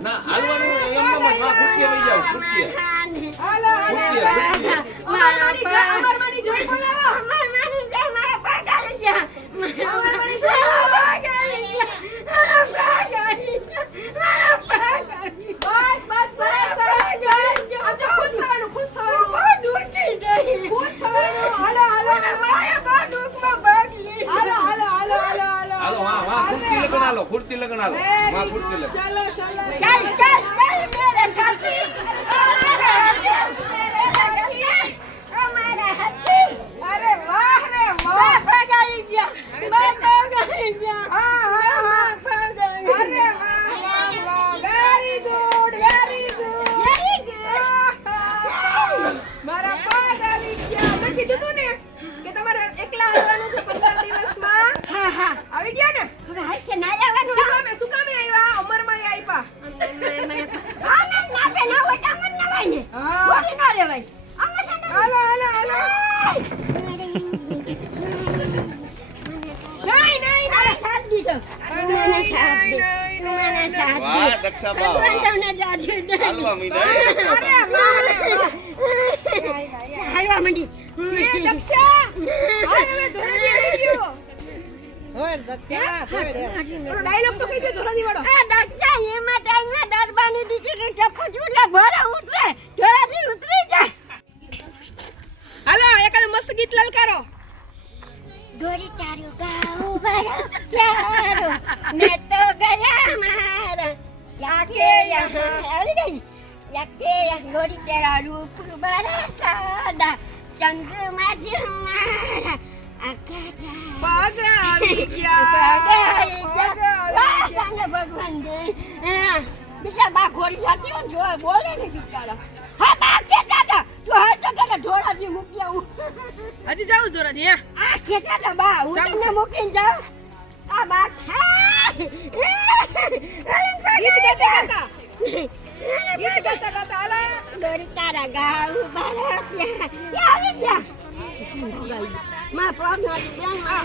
ના હાલવાનું એમ ન મતમાં ખુરતી આવી જાવ ખુરતી હાલો હાલો મારા પા અમાર મારી જોઈ બોલાવો આલો ખુરતી લગ્ન આલો માં લગ્ન ચાલો ચાલો. દક્ષા હાલ હવે ધોરાજી આવી ગયો. ઓલો ડાયલોગ તો કઈ દે ધોરાજી વાળો. આ દક્ષા એમાં તાઈને દરબાની દીકરી ચપ્પુ ચૂલા ભરા ઉતરે જોરાથી ઉતરી જાય હાલો એકાદ મસ્ત ગીત લલકારો દોરી તારું ગાઉં ભરા પ્યારો મેં તો ગયા મારા યાકે યહાં આવી ગઈ યાકે યહાં દોરી તેરા રૂપ બરા સાદા ચંદ્રમા જમારા આકાશા પગ આવી ગયા ભગાઈ પગ ગયા. આવી ગયા વાહ, ભગવાન દે હા, બીજા બા ઘોડી જાતી હોય ને જો બોલે ને બિચારા હા બા કેતા હતા તને ઢોળાજી મૂકી આવું હજી જાઉં ધોરાજી હે આ હતા બા હું તમને મૂકીને જાઉં આ બા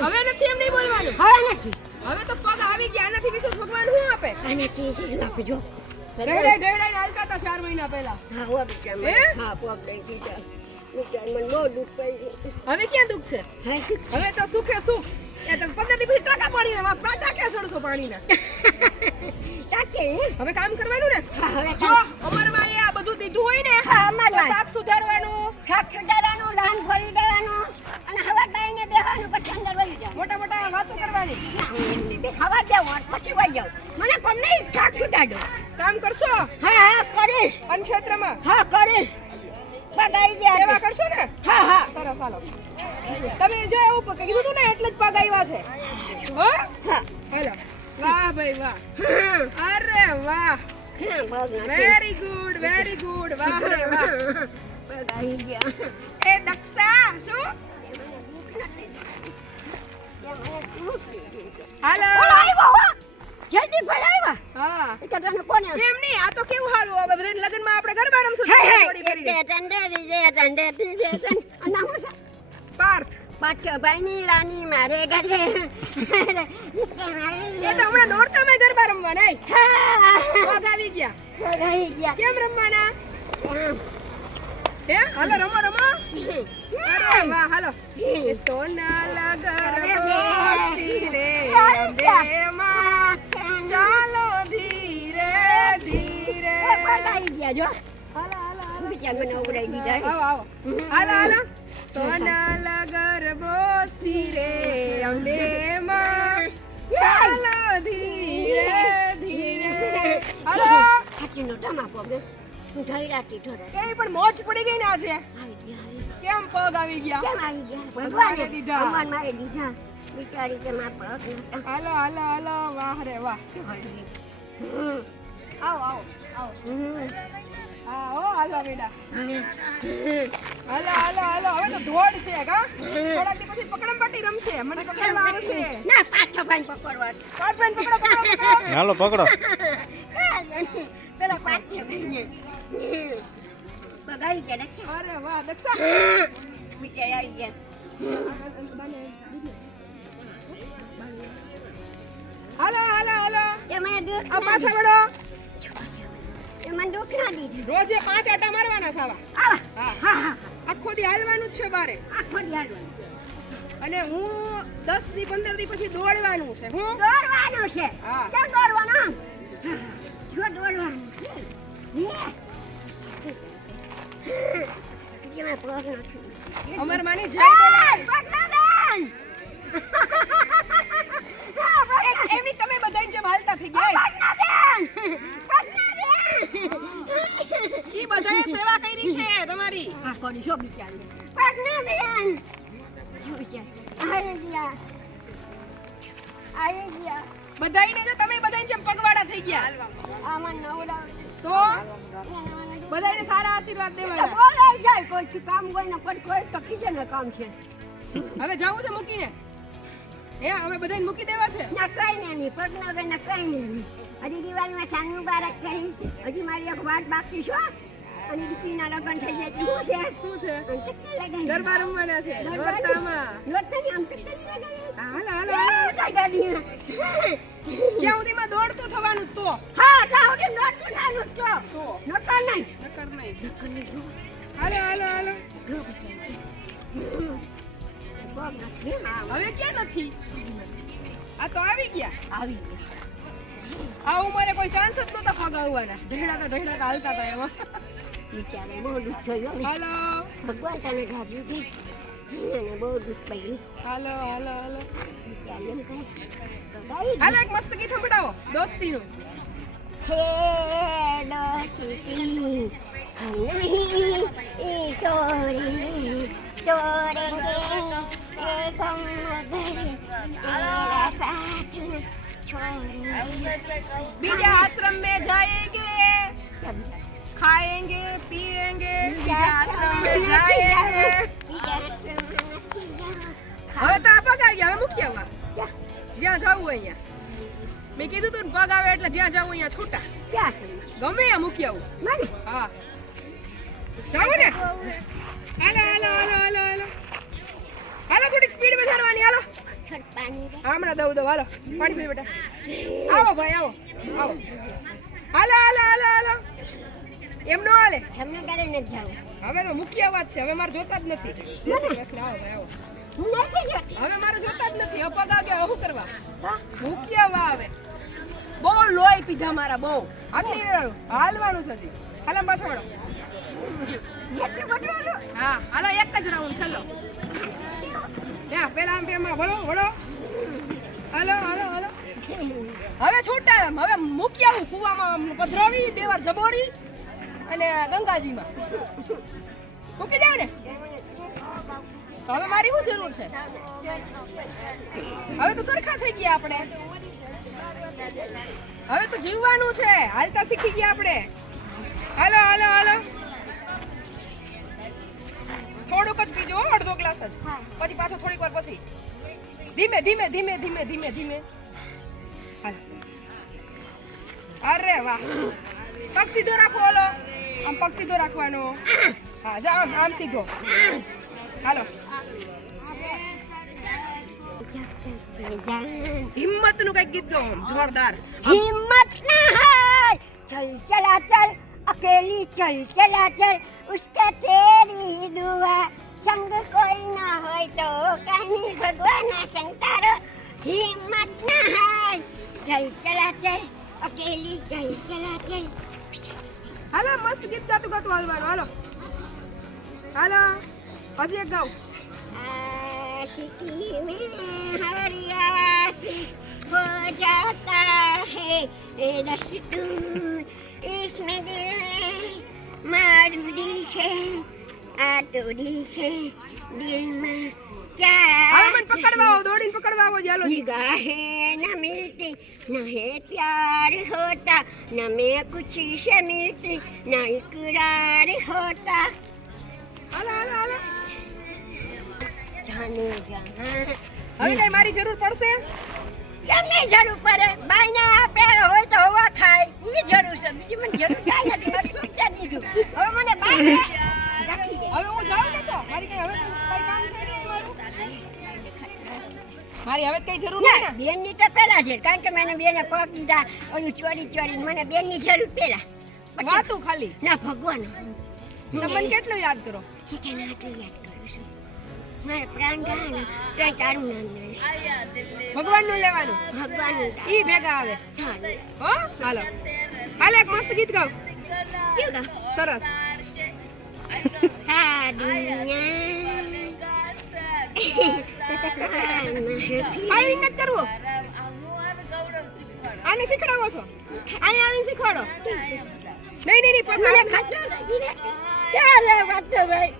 હવે નથી એમ નહીં બોલવાનું હવે નથી હવે તો પગ આવી ગયા નથી વિશેષ ભગવાન શું આપે આને સીસી આપજો ઢેડાઈ ઢેડાઈને હાલતા હતા ચાર મહિના પહેલા. હા હો બિચાર હે? હા પગ લઈ દીધા મને બહુ દુઃખ પડી હવે ક્યાં દુઃખ છે? હવે તો સુખે સુખ. એ તો પંદર દી ટાકા પાડી એમાં. પા ટાંકે સડસો પાણીના. તાકે હવે કામ કરવાનું ને? હવે જો અમારમાં આ બધું દીધું હોય ને હા અમાર શાક સુધારવાનું. શાક સુધારવાનું લાન ખોલી દેવાનું. અને હવા ગાઈને દેવાનું પછી અંદર વહી જાવ મોટા મોટા વાતો કરવાની. હવા દેવું પછી વહી જાવ મને કોમ નહીં શાક સુધારજો. કામ કરશો? હા હા કરીશ. અન્ન ક્ષેત્રમાં? હા કરીશ. પગાઈ ગયા સેવા કરશો ને? હા હા. સરસ હાલો. તમે જો એવું કીધું હતું ને એટલે જ પગ આવ્યા છે. હો? હા. હાલો. વાહ ભાઈ વાહ. અરે વાહ. વેરી ગુડ વેરી ગુડ વાહ રે વાહ. પગાઈ ગયા. એ દક્ષા શું? હાલો. આવ્યો જલ્દી ભાઈ આવ્યા? હા. એ તને કોને એમ નહીં આ તો કેવું સારું હવે? બધા લગ્નમાં આપણે ગરબા રમશું હે હે. તે તંદે વિજય તંદે તીજે તંદ અને છે? પાર્થ. પાછો ભાઈની રાની મારે ઘરે એ તો હમણાં દોડતામાં ગરબા રમવાના એ. પગ આવી ગયા. બગાઈ ગયા. કેમ રમવાના? હે. હાલો રમો રમો. અરે વાહ હાલો. સોના ગરબો સિરે બગાઈ ગયા જો હાલો હાલો હાલો બિચાર મને ઉડાઈ દીધા આવો આવો હાલો હાલો સોના ગરબો સિરે અંબેમાં ચાલો ધીરે ધીરે હાલો હાથીનો ટમાકો બે હું થઈ રાતી થોડા કેવી પણ મોજ પડી ગઈ ને આજે. કેમ પગ આવી ગયા કેમ આવી ગયા ભગવાને દીધા. ભગવાન મારે દીધા બિચારી કે પગ. હાલો હાલો હાલો વાહ રે વાહ આવો આવો આવો બેટા. હાલો હાલો હાલો. હવે તો દોડ છે કા? થોડાક દી પછી પકડમ પાટી રમશે. મને પકડવા આવશે. ના પાછો ભાઈ પકડવા છે. પાટ બેન પકડો પકડો. હાલો પકડો. પેલા પાછો ભાઈને. બગાઈ ગયા નથી અરે વાહ દક્ષા. બિચારી આવી ગયા. હાલો હાલો હાલો. કે મેં આ પાછા વળો. મને દુખ ના દીધું રોજે પાંચ આટા મારવાના સાવા. આખો દી હાલવાનું જ છે બારે. આખો દિહાડવાનું. અને હું દસથી પંદર દી પછી દોડવાનું છે હું? દોડવાનું છે? કેમ દોડવાનું? જો દોડવાનું. છે. અમર માની જય બોલાય. પગ ના દે. એમની તમે બધાય જેમ છો બિચારી. પગના બેન જો બિચારી આવી ગયા. આવી ગયા. બધાયને જો તમે બધાય જેમ પગવાળા થઈ ગયા. આમાં નવરા તો? સારા આશીર્વાદ દેવાના. બોલાઈ જાય. કોઈ કામ હોય ને કોઈ કોઈ તો કીજે ને કામ છે. હવે જાવું છે મૂકીને? હે અમે બધાને મૂકી દેવા છે? ના કઈ નહીં. પગના બેન ના કઈ નહીં. હજી દિવાળીમાં છાન મુબારક કરી હજી મારી એક વાત બાકી છો સુધીમાં દોડતું થવાનું તો તો તો હવે ક્યાં નથી આ તો આવી ગયા આવી ગયા આ ઉંમરે કોઈ ચાન્સ જ નહોતા ફગાવવાના ઢહેડાતા ઢહેડાતા હાલતા હતા એમાં બિચારે બહુ દુઃખ થયું ને હાલો ભગવાન તને ગાજ્યું છે અને બહુ દુઃખ પડ્યું હાલો હાલો હાલો બિચારી એમ કહે કદાઈ હાલો એક મસ્ત ગીત સંભળાવો દોસ્તીનું હે દોસ્તી નહીં એ ચોરી ચોરેંગે એ ગમ ભરી તેરા સાથ છોડેંગે બીજા આશ્રમ में जाएंगे खाएंगे पिएंगे બીજા આશ્રમ में जाएंगे હવે તો આ પગ આવી ગયા હવે મૂકી આવવા જ્યાં જવું હોય અહીંયા મેં કીધું તું ને પગ આવે એટલે જ્યાં જવું અહીંયા છૂટા ક્યાં ગમે ત્યાં મૂકી આવું મને હા જાવું ને હાલો હાલો હાલો હાલો હાલો હાલો થોડીક સ્પીડ વધારવાની હાલો પાણી હમણાં દઉં દઉં હાલો પાણી પી બેટા આવો ભાઈ આવો આવો હાલો હાલો હાલો હાલો એમ નો હાલે. તમને ઘરે નથી જવું હવે તો મુખ્ય વાત છે. હવે મારે જોતા જ નથી. કૃષ્ણ, આવો ભાઈ આવો હું નથી જતી. હવે મારે જોતા જ નથી. અપગા કે હું કરવા? મુખ્ય આવે. બહુ લોહી પીધા મારા બહુ. હાથ હાલવાનું છે હજી. હાલો પાછો વળો. એટલું બધું હતું? હા હાલો એક જ રાઉન્ડ છેલ્લો ત્યાં પેલા આમ પેમાં વળો વળો. હાલો હાલો હાલો. હવે છૂટા હવે મૂકી આવું કુવામાં પધરાવી બે વાર જબોરી. અને ગંગાજીમાં. મૂકી જાવ ને. હવે મારી શું જરૂર છે? હવે તો સરખા થઈ ગયા આપણે. હવે તો જીવવાનું છે. હાલતા શીખી ગયા આપણે. હાલો હાલો હાલો. થોડુંક જ પીજો અડધો ગ્લાસ જ. પછી પાછો થોડીક વાર પછી. ધીમે ધીમે ધીમે ધીમે ધીમે ધીમે. અરે વાહ. પગ સીધો રાખો ઓલો આમ પગ સીધો રાખવાનો હા જો આમ આમ સીધો હાલો હિંમતનું કઈ ગીત ગો જોરદાર હિંમત ના હૈ ચલ ચલા ચલ अकेली चल चला चल उसका तेरी दुआ संग कोई ना हो तो कहीं भगवान संग तारो हिम्मत ना है चल चला चल अकेली चल चला चल હાલો મસ્ત ગીત ગાતું ગાતું હાલવાનું હાલો હાલો હજી એક ગાવ आशिकी में हर आशिक हो जाता है ये दस्तूर इसमें दिल है मारू दिल से आ तो दिल से दिल में હવે મને મારી જરૂર પડશે? તમને જરૂર પડે? બાઈને આપણે હોય તો હવા જરૂર છે. જરૂર મને મારી હવે કઈ જરૂર નહીં ના ને. બેનની તો પેલા છે કારણ કે મને બેને પગ દીધા ઓલું ચોરી ચોરી મને બેનની જરૂર પેલા વાતું ખાલી. ના ભગવાન. તમને મને કેટલું યાદ કરો? હું તને આટલું યાદ કરું છું. મારા પ્રાણ ગયા ને તો તારું નામ લઈશ ભગવાનનું લેવાનું? ભગવાનનું. ઈ ભેગા આવે. હો. હાલો. હાલ એક મસ્ત ગીત ગાવ? સરસ. હા દુનિયા. ફાઇલિંગ નથી કરવું. આને શીખડાવો છો? અહીંયા આવીને શીખવાડો. નહીં નહીં નહીં ખાતો વાતો ભાઈ?